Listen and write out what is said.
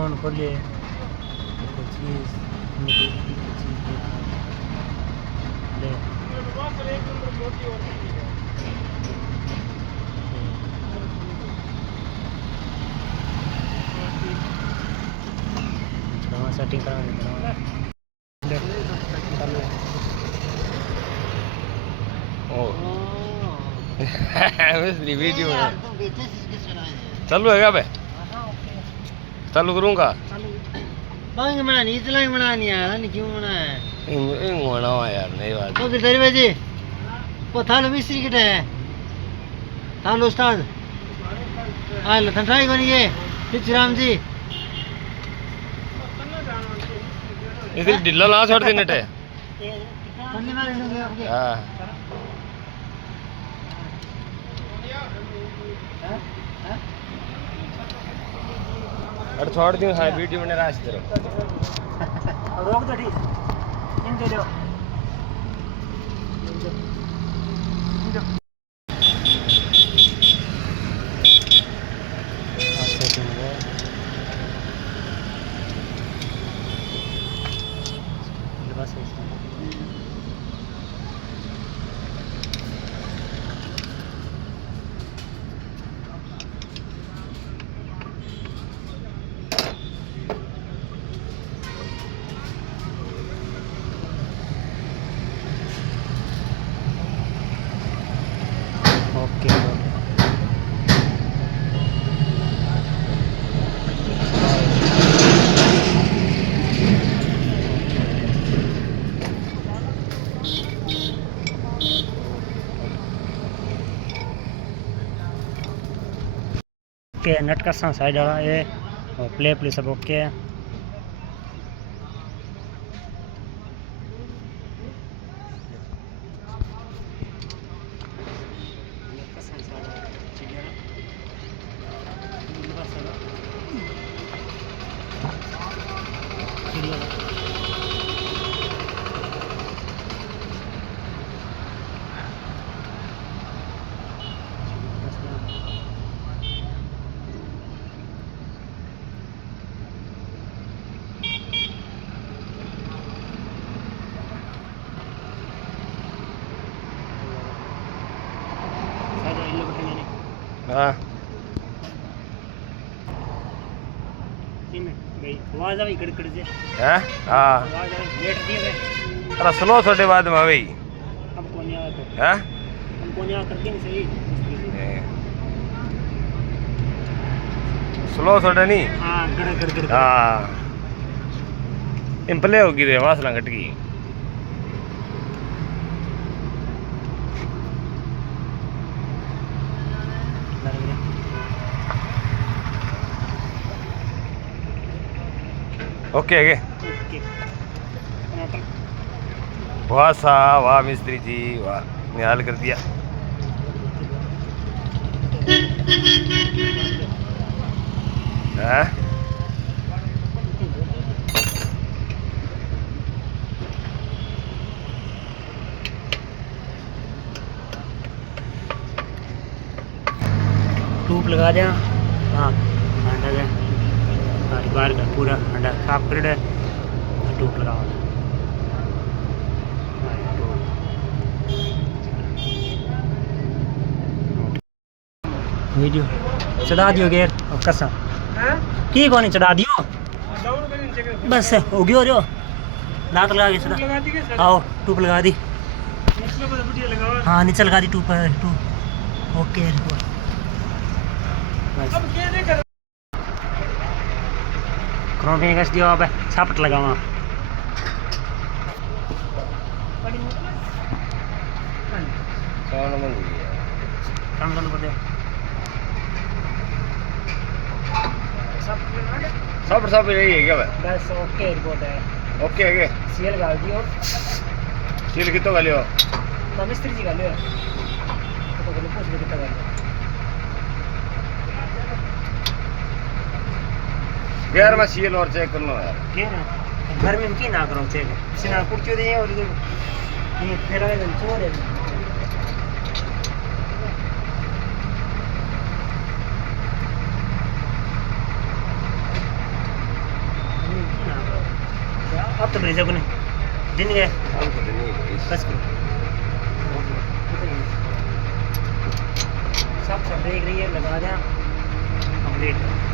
Phone खोलिए कोई चीज़ ले सेटिंग करा वीडियो चालू है क्या? चालू करूँगा। बनानी इतना ही बनानी यार, नहीं क्यों बना है यार नहीं बात तो फिर तेरी वजह वो थालो मिस्त्री किटे है थालो उस्ताद हाल ठंडाई बनी है राम जी इधर ढिल्ला ना छोड़ देने टे। हाँ अरे छोड़ दियो। हाँ वीडियो में राज तेरे रोक दो ठीक इन दे दो ओके ओके नट का साइड वाला ये प्ले सब ओके है। हाँ आवाज आई कड़कड़ से हैं हाँ आवाज आई लेट दिए अरे सुनो थोड़े बाद में भाई अब कौन आ तो हैं हम कौन आ करके नहीं सही स्लो थोड़े नहीं। हां गड़ हाँ इम्पले होगी रे वासला घट गई। ओके ओके वाह सा वाह मिस्त्री जी वाह निहाल कर दिया। हैं टूप लगा दिया। हाँ अंडा दे बाहर का पूरा अंडा साफ कर दे टूप लगा वीडियो चढ़ा दियो गेर कसम की कौन चढ़ा दियो बस हो गयो रो दांत लगा के चढ़ा आओ टूप लगा दी। हाँ नीचे लगा दी टूप ओके क्रोम कस दियो अब सापट लगावा काम चालू कर दे सब यही है क्या भाई? बस ओके रिपोर्ट है ओके ओके सीएल गाल दियो सील कितो गालियो ना मिस्त्री जी गालियो तो बोले पूछ ले कितना गालियो गैर में सील और चेक करना यार के ना घर में की ना करो चेक सिना कुर्ती दे और ये फेरा है चोर है अब तो ब्रिज को नहीं दिन गए बस करो सब देख रही है लगा दें कंप्लीट